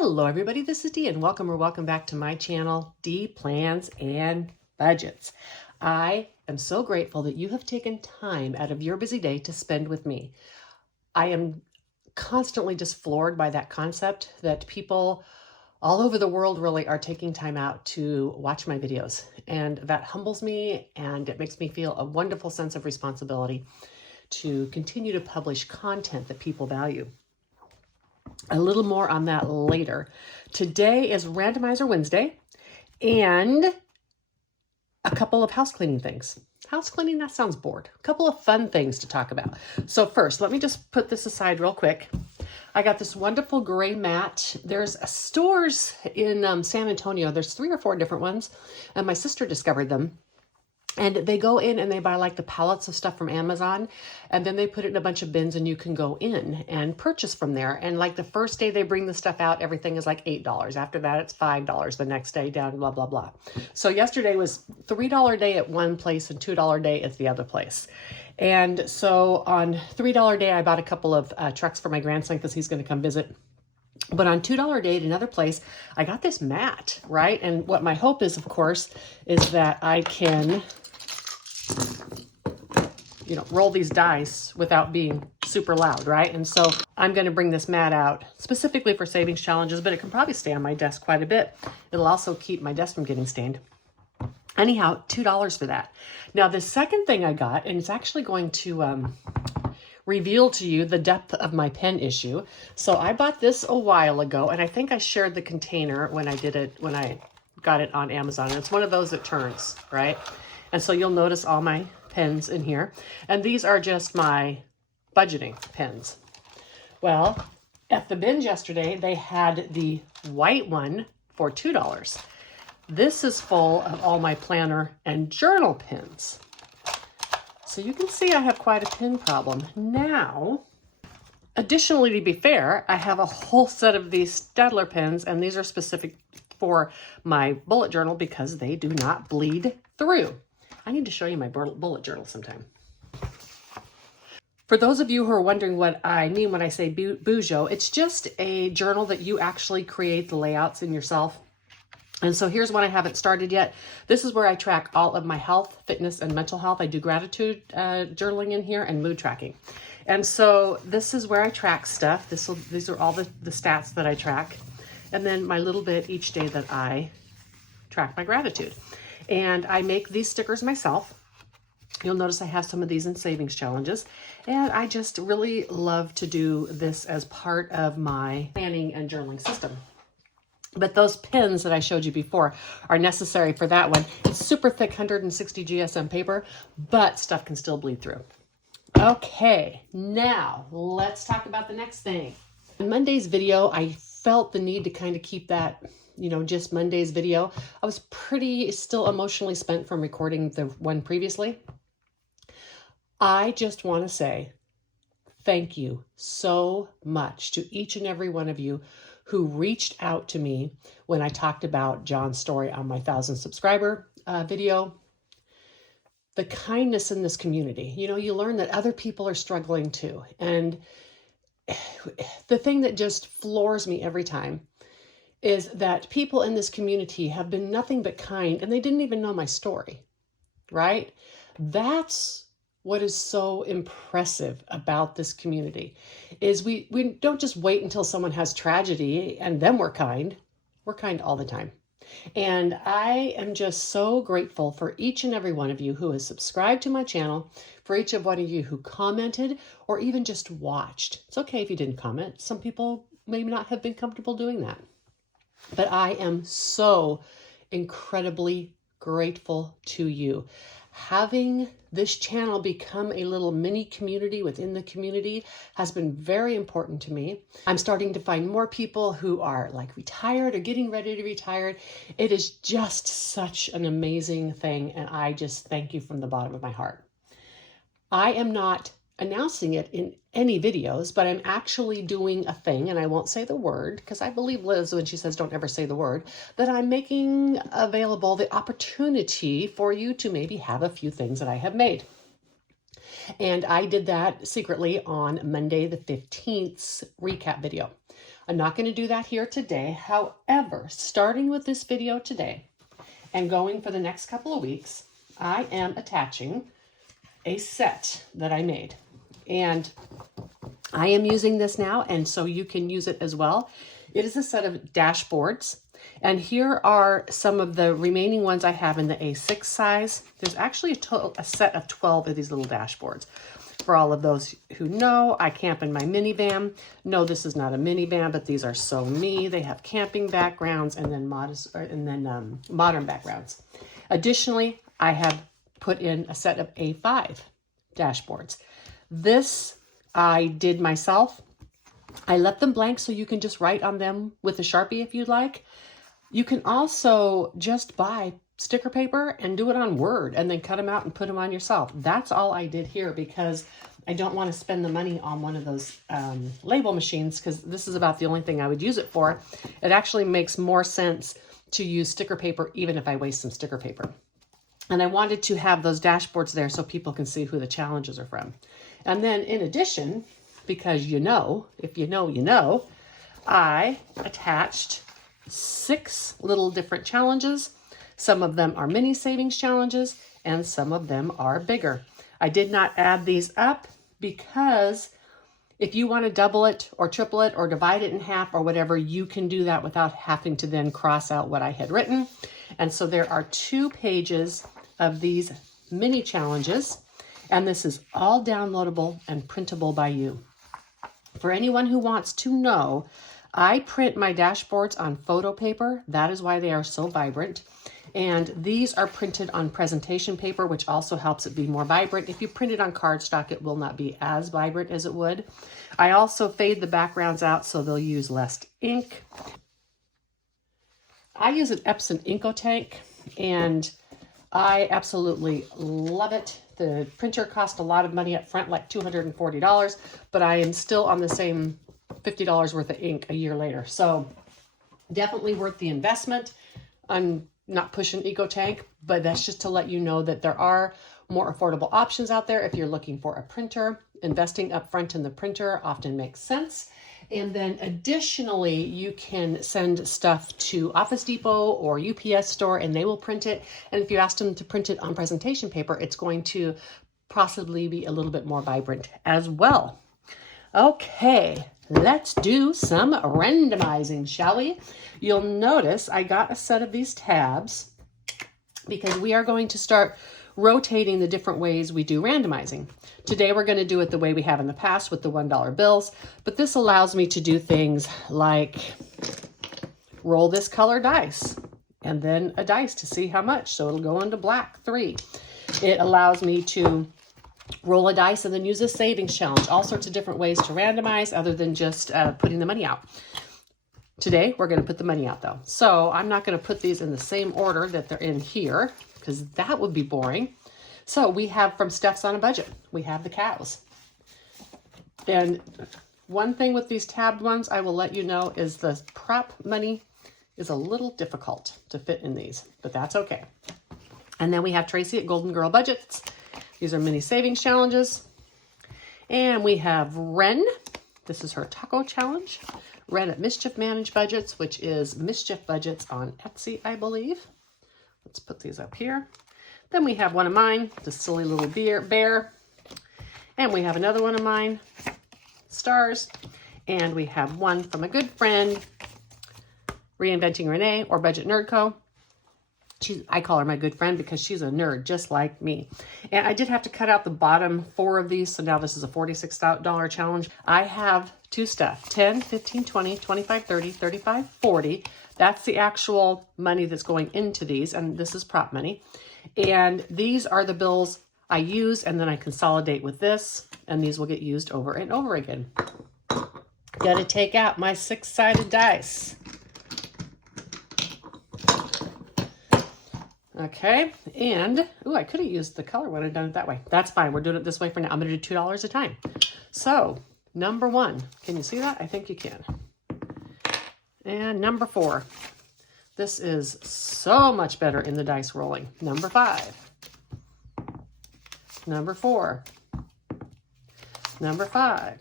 Hello everybody, this is Dee and welcome back to my channel, Dee Plans and Budgets. I am so grateful that you have taken time out of your busy day to spend with me. I am constantly just floored by that concept that people all over the world really are taking time out to watch my videos. And that humbles me and it makes me feel a wonderful sense of responsibility to continue to publish content that people value. A little more on that later. Today is Randomizer Wednesday and a couple of house cleaning things. House cleaning, that sounds bored. A couple of fun things to talk about. So first, let me just put this aside real quick. I got this wonderful gray mat. There's stores in San Antonio. There's 3 or 4 different ones, and my sister discovered them. And they go in and they buy like the pallets of stuff from Amazon, and then they put it in a bunch of bins and you can go in and purchase from there. And like the first day they bring the stuff out, everything is like $8. After that, it's $5. The next day down, blah, blah, blah. So yesterday was $3 day at one place and $2 day at the other place. And so on $3 day, I bought a couple of trucks for my grandson because he's going to come visit. But on $2 day at another place, I got this mat, right? And what my hope is, of course, is that I can, roll these dice without being super loud, right? And so I'm going to bring this mat out specifically for savings challenges, but it can probably stay on my desk quite a bit. It'll also keep my desk from getting stained. Anyhow, $2 for that. Now, the second thing I got, and it's actually going to reveal to you the depth of my pen issue. So I bought this a while ago, and I think I shared the container when I got it on Amazon. And it's one of those that turns, right? And so you'll notice all my pens in here. And these are just my budgeting pens. Well, at the binge yesterday, they had the white one for $2. This is full of all my planner and journal pens. So you can see I have quite a pen problem. Now, additionally, to be fair, I have a whole set of these Staedtler pens, and these are specific for my bullet journal because they do not bleed through. I need to show you my bullet journal sometime. For those of you who are wondering what I mean when I say Bujo, it's just a journal that you actually create the layouts in yourself. And so here's one I haven't started yet. This is where I track all of my health, fitness, and mental health. I do gratitude journaling in here and mood tracking. And so this is where I track stuff. These are all the stats that I track. And then my little bit each day that I track my gratitude. And I make these stickers myself. You'll notice I have some of these in savings challenges. And I just really love to do this as part of my planning and journaling system. But those pens that I showed you before are necessary for that one. It's super thick, 160 GSM paper, but stuff can still bleed through. Okay, now let's talk about the next thing. In Monday's video, I felt the need to kind of keep that, just Monday's video. I was still emotionally spent from recording the one previously. I just want to say thank you so much to each and every one of you who reached out to me when I talked about John's story on my 1,000 subscriber video. The kindness in this community, you learn that other people are struggling too. And the thing that just floors me every time is that people in this community have been nothing but kind, and they didn't even know my story, right? That's what is so impressive about this community is we don't just wait until someone has tragedy and then we're kind. We're kind all the time. And I am just so grateful for each and every one of you who has subscribed to my channel, for each of one of you who commented or even just watched. It's okay if you didn't comment. Some people may not have been comfortable doing that. But I am so incredibly grateful to you. Having this channel become a little mini community within the community has been very important to me. I'm starting to find more people who are like retired or getting ready to retire. It is just such an amazing thing, and I just thank you from the bottom of my heart. I am not announcing it in any videos, but I'm actually doing a thing, and I won't say the word because I believe Liz when she says don't ever say the word, that I'm making available the opportunity for you to maybe have a few things that I have made. And I did that secretly on Monday the 15th's recap video. I'm not going to do that here today. However, starting with this video today and going for the next couple of weeks, I am attaching a set that I made. And I am using this now, and so you can use it as well. It is a set of dashboards. And here are some of the remaining ones I have in the A6 size. There's actually a set of 12 of these little dashboards. For all of those who know, I camp in my minivan. No, this is not a minivan, but these are so me. They have camping backgrounds and then modern backgrounds. Additionally, I have put in a set of A5 dashboards. This I did myself. I left them blank so you can just write on them with a Sharpie if you'd like. You can also just buy sticker paper and do it on Word and then cut them out and put them on yourself. That's all I did here because I don't want to spend the money on one of those label machines, because this is about the only thing I would use it for. It actually makes more sense to use sticker paper even if I waste some sticker paper. And I wanted to have those dashboards there so people can see who the challenges are from. And then in addition, because you know, if you know, you know, I attached 6 little different challenges. Some of them are mini savings challenges and some of them are bigger. I did not add these up because if you want to double it or triple it or divide it in half or whatever, you can do that without having to then cross out what I had written. And so there are 2 pages of these mini challenges, and this is all downloadable and printable by you. For anyone who wants to know, I print my dashboards on photo paper. That is why they are so vibrant. And these are printed on presentation paper, which also helps it be more vibrant. If you print it on cardstock, it will not be as vibrant as it would. I also fade the backgrounds out so they'll use less ink. I use an Epson Incotank, and I absolutely love it. The printer cost a lot of money up front, like $240, but I am still on the same $50 worth of ink a year later. So definitely worth the investment. I'm not pushing Incotank, but that's just to let you know that there are more affordable options out there if you're looking for a printer. Investing up front in the printer often makes sense. And then additionally, you can send stuff to Office Depot or UPS store and they will print it. And if you ask them to print it on presentation paper, it's going to possibly be a little bit more vibrant as well. Okay, let's do some randomizing, shall we? You'll notice I got a set of these tabs because we are going to start rotating the different ways we do randomizing. Today we're going to do it the way we have in the past with the $1 bills, but this allows me to do things like roll this color dice and then a dice to see how much. So it'll go into black 3. It allows me to roll a dice and then use a savings challenge. All sorts of different ways to randomize other than just putting the money out. Today, we're going to put the money out though. So I'm not going to put these in the same order that they're in here because that would be boring. So we have from Steph's on a Budget, we have the cows. And one thing with these tabbed ones, I will let you know, is the prop money is a little difficult to fit in these, but that's okay. And then we have Tracy at Golden Girl Budgets. These are mini savings challenges. And we have Ren. This is her taco challenge. Ren at Mischief Managed Budgets, which is Mischief Budgets on Etsy, I believe. Let's put these up here. Then we have one of mine, the silly little bear. And we have another one of mine, stars. And we have one from a good friend, Reinventing Renee or Budget Nerd Co. I call her my good friend because she's a nerd just like me. And I did have to cut out the bottom 4 of these. So now this is a $46 challenge. I have 2 stuff, 10, 15, 20, 25, 30, 35, 40. That's the actual money that's going into these. And this is prop money. And these are the bills I use and then I consolidate with this. And these will get used over and over again. Gotta take out my 6-sided dice. Okay, and, ooh, I could have used the color when I'd done it that way. That's fine, we're doing it this way for now. I'm gonna do $2 a time. So, number 1, can you see that? I think you can. And number 4. This is so much better in the dice rolling. Number 5. Number 4. Number 5.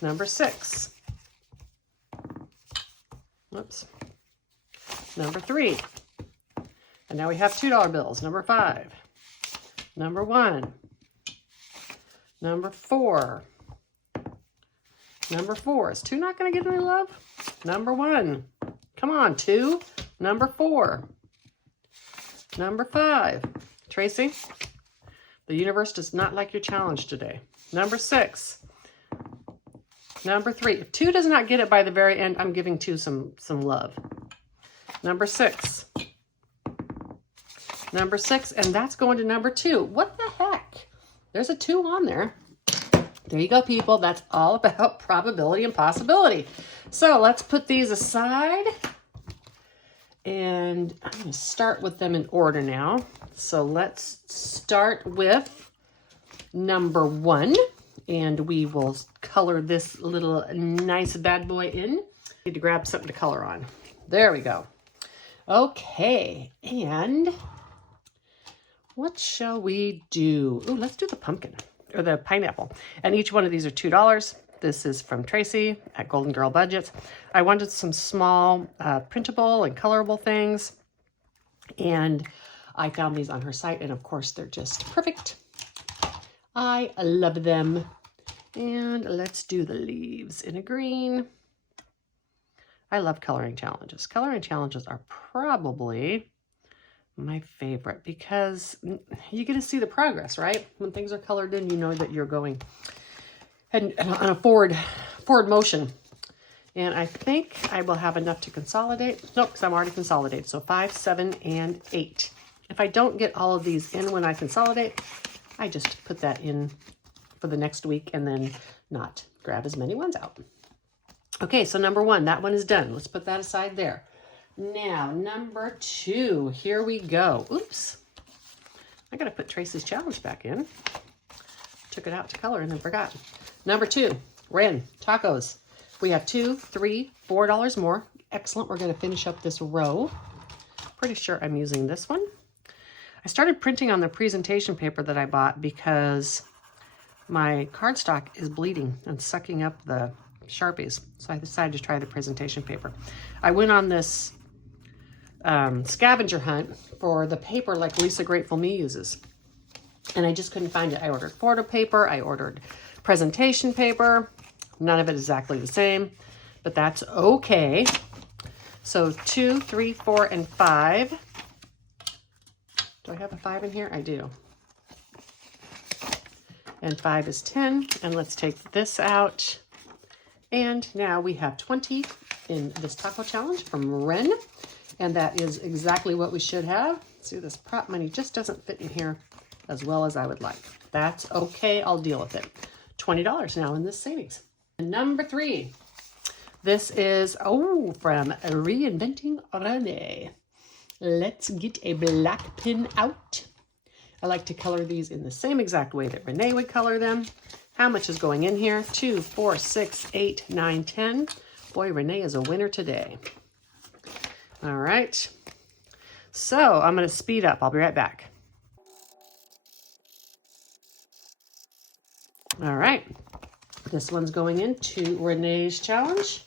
Number 6. Oops. Number 3. And now we have $2 bills. Number 5. Number 1. Number 4. Number 4. Is 2 not going to get any love? Number 1. Come on, 2. Number 4. Number 5. Tracy, the universe does not like your challenge today. Number 6. Number 3. If 2 does not get it by the very end, I'm giving 2 some love. Number 6. Number 6, and that's going to number 2. What the heck? There's a 2 on there. There you go, people. That's all about probability and possibility. So let's put these aside. And I'm going to start with them in order now. So let's start with number 1. And we will color this little nice bad boy in. Need to grab something to color on. There we go. Okay, and what shall we do? Ooh, let's do the pumpkin, or the pineapple. And each one of these are $2. This is from Tracy at Golden Girl Budgets. I wanted some small printable and colorable things. And I found these on her site. And of course, they're just perfect. I love them. And let's do the leaves in a green. I love coloring challenges. Coloring challenges are probably my favorite because you get to see the progress, right? When things are colored in, you know that you're going and on a forward motion. And I think I will have enough to consolidate. Nope, because I'm already consolidated. So 5, 7, and 8. If I don't get all of these in when I consolidate, I just put that in for the next week and then not grab as many ones out. Okay, so number 1, that one is done. Let's put that aside there. Now, number 2, here we go. Oops, I gotta put Tracy's challenge back in. Took it out to color and then forgot. Number 2, Ren, tacos. We have $2, $3, $4 more. Excellent, we're gonna finish up this row. Pretty sure I'm using this one. I started printing on the presentation paper that I bought because my cardstock is bleeding and sucking up the Sharpies. So I decided to try the presentation paper. I went on this scavenger hunt for the paper like Lisa Grateful Me uses. And I just couldn't find it. I ordered photo paper. I ordered presentation paper. None of it exactly the same, but that's okay. So 2, 3, 4, and 5. Do I have a 5 in here? I do. And 5 is 10. And let's take this out. And now we have 20 in this taco challenge from Ren. And that is exactly what we should have. See, this prop money just doesn't fit in here as well as I would like. That's okay. I'll deal with it. $20 now in this savings. And number 3. This is, from Reinventing Renee. Let's get a black pin out. I like to color these in the same exact way that Renee would color them. How much is going in here? 2, 4, 6, 8, 9, 10. Boy, Renee is a winner today. All right. So I'm going to speed up. I'll be right back. All right. This one's going into Renee's challenge.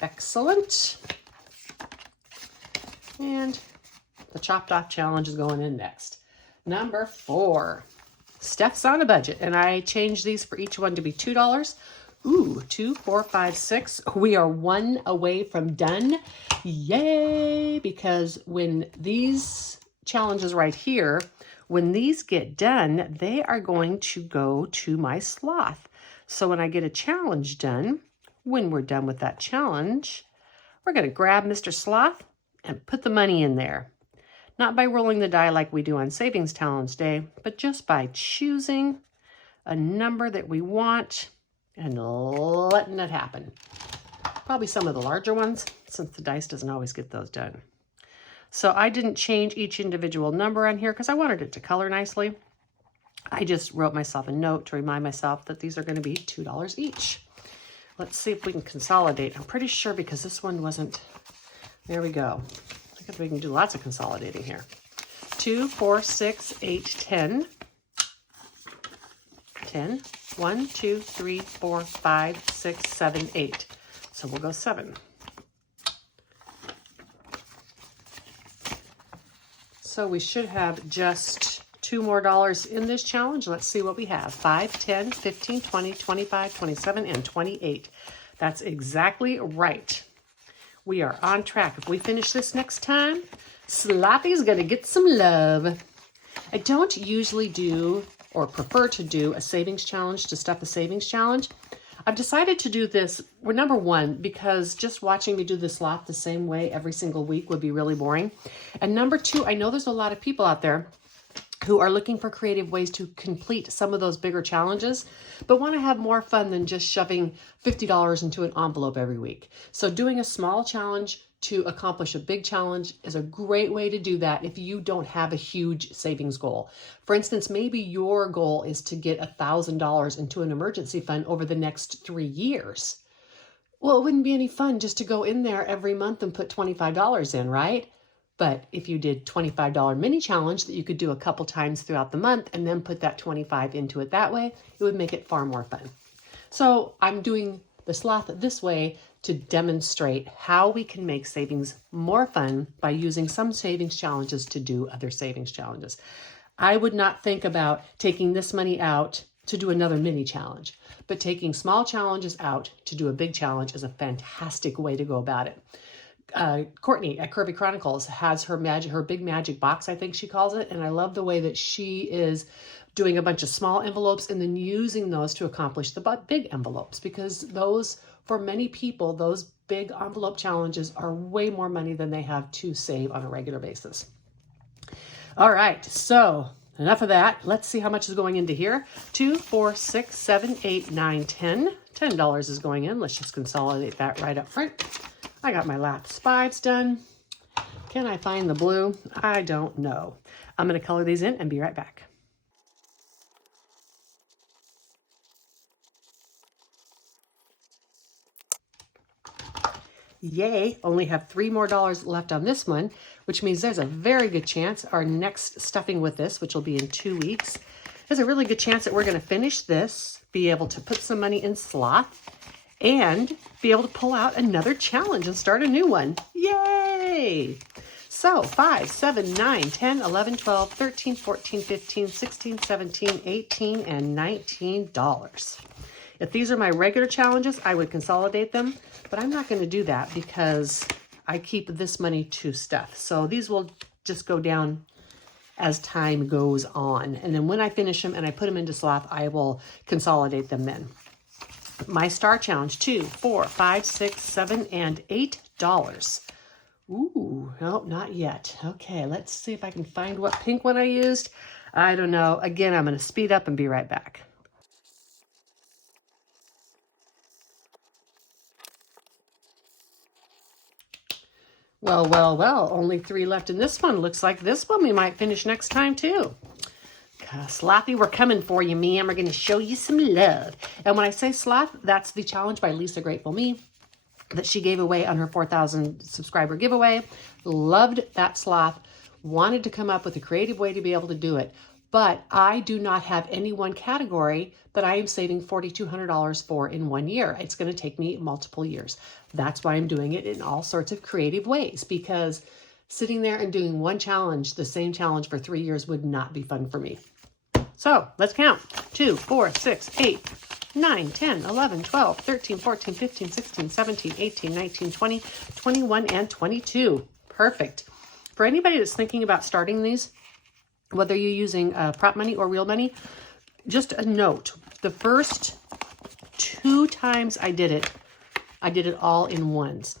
Excellent. And the chopped off challenge is going in next. Number 4. Steph's on a budget, and I changed these for each one to be $2. Ooh, 2, 4, 5, 6. We are 1 away from done. Yay! Because when these challenges right here, when these get done, they are going to go to my sloth. So when I get a challenge done, when we're done with that challenge, we're going to grab Mr. Sloth and put the money in there. Not by rolling the die like we do on Savings Challenge Day, but just by choosing a number that we want and letting it happen. Probably some of the larger ones, since the dice doesn't always get those done. So I didn't change each individual number on here because I wanted it to color nicely. I just wrote myself a note to remind myself that these are going to be $2 each. Let's see if we can consolidate. I'm pretty sure because this one wasn't... There we go. I think we can do lots of consolidating here. 2, 4, 6, 8, 10. 10. 1, 2, 3, 4, 5, 6, 7, 8. So we'll go 7. So we should have just $2 more in this challenge. Let's see what we have. 5, 10, 15, 20, 25, 27, and 28. That's exactly right. We are on track. If we finish this next time, Sloppy's going to get some love. I don't usually do or prefer to do a savings challenge to stuff a savings challenge. I've decided to do this, well, number one, because just watching me do the sloth the same way every single week would be really boring. And number two, I know there's a lot of people out there who are looking for creative ways to complete some of those bigger challenges, but want to have more fun than just shoving $50 into an envelope every week. So doing a small challenge to accomplish a big challenge is a great way to do that if you don't have a huge savings goal. For instance, maybe your goal is to get $1,000 into an emergency fund over the next 3 years. Well, it wouldn't be any fun just to go in there every month and put $25 in, right? But if you did $25 mini challenge that you could do a couple times throughout the month and then put that 25 into it that way, it would make it far more fun. So I'm doing the sloth this way to demonstrate how we can make savings more fun by using some savings challenges to do other savings challenges. I would not think about taking this money out to do another mini challenge, but taking small challenges out to do a big challenge is a fantastic way to go about it. Courtney at Curvy Chronicles has her big magic box, I think she calls it. And I love the way that she is doing a bunch of small envelopes and then using those to accomplish the big envelopes, because those, for many people, those big envelope challenges are way more money than they have to save on a regular basis. All right, so enough of that. Let's see how much is going into here. 2, 4, 6, 7, 8, 9, 10. $10 is going in. Let's just consolidate that right up front. I got my last 5s done. Can I find the blue? I don't know. I'm going to color these in and be right back. Yay, only have $3 more left on this one, which means there's a very good chance our next stuffing with this, which will be in 2 weeks, there's a really good chance that we're going to finish this, be able to put some money in sloth, and be able to pull out another challenge and start a new one. Yay! So 5, 7, 9, 10, 11, 12, 13, 14, 15, 16, 17, 18, and $19. If these are my regular challenges, I would consolidate them, but I'm not going to do that because I keep this money to stuff. So these will just go down as time goes on. And then when I finish them and I put them into sloth, I will consolidate them then. My star challenge, 2, 4, 5, 6, 7, and $8. Ooh, no, not yet. Okay, let's see if I can find what pink one I used. I don't know. Again, I'm going to speed up and be right back. Well, well, well, only 3 left in this one. Looks like this one we might finish next time too. Slothy, we're coming for you, ma'am. We're going to show you some love. And when I say sloth, that's the challenge by Lisa Grateful Me that she gave away on her 4,000 subscriber giveaway. Loved that sloth. Wanted to come up with a creative way to be able to do it. But I do not have any one category that I am saving $4,200 for in 1 year. It's going to take me multiple years. That's why I'm doing it in all sorts of creative ways, because sitting there and doing one challenge, the same challenge for 3 years, would not be fun for me. So let's count. 2, 4, 6, 8, 9, 10, 11, 12, 13, 14, 15, 16, 17, 18, 19, 20, 21, and 22. Perfect. For anybody that's thinking about starting these, whether you're using prop money or real money, just a note. The first 2 times I did it all in 1s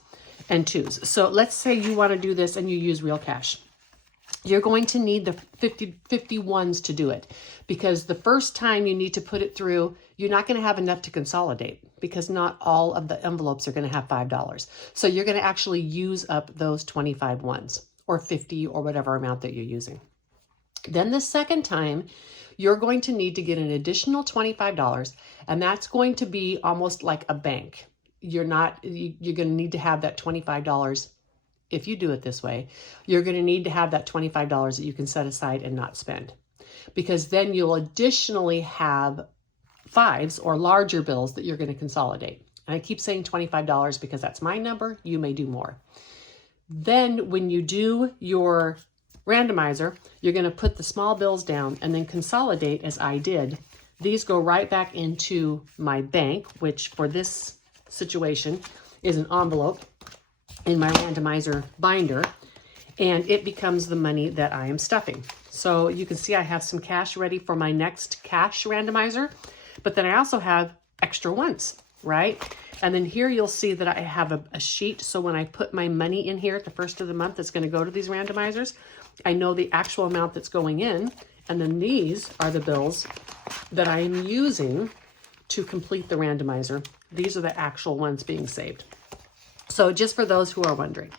and 2s. So let's say you want to do this and you use real cash. You're going to need the 51s to do it, because the first time you need to put it through, you're not going to have enough to consolidate, because not all of the envelopes are going to have $5. So you're going to actually use up those 25 ones or 50 or whatever amount that you're using. Then the second time, you're going to need to get an additional $25, and that's going to be almost like a bank. You're going to need to have that $25. If you do it this way, you're going to need to have that $25 that you can set aside and not spend, because then you'll additionally have 5s or larger bills that you're going to consolidate. And I keep saying $25 because that's my number. You may do more. Then when you do your randomizer, you're going to put the small bills down and then consolidate as I did. These go right back into my bank, which for this situation is an envelope in my randomizer binder, and it becomes the money that I am stuffing. So you can see I have some cash ready for my next cash randomizer, but then I also have extra ones, right? And then here you'll see that I have a sheet. So when I put my money in here at the first of the month, that's going to go to these randomizers. I know the actual amount that's going in. And then these are the bills that I am using to complete the randomizer. These are the actual ones being saved. So just for those who are wondering.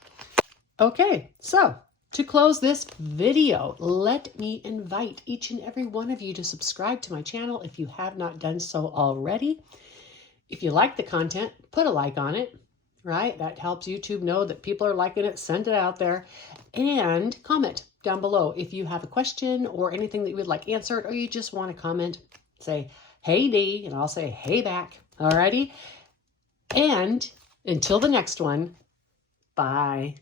Okay, so to close this video, let me invite each and every one of you to subscribe to my channel if you have not done so already. If you like the content, put a like on it, right? That helps YouTube know that people are liking it. Send it out there and comment down below. If you have a question or anything that you would like answered, or you just want to comment, say, hey Dee, and I'll say, hey back. Alrighty. And until the next one, bye.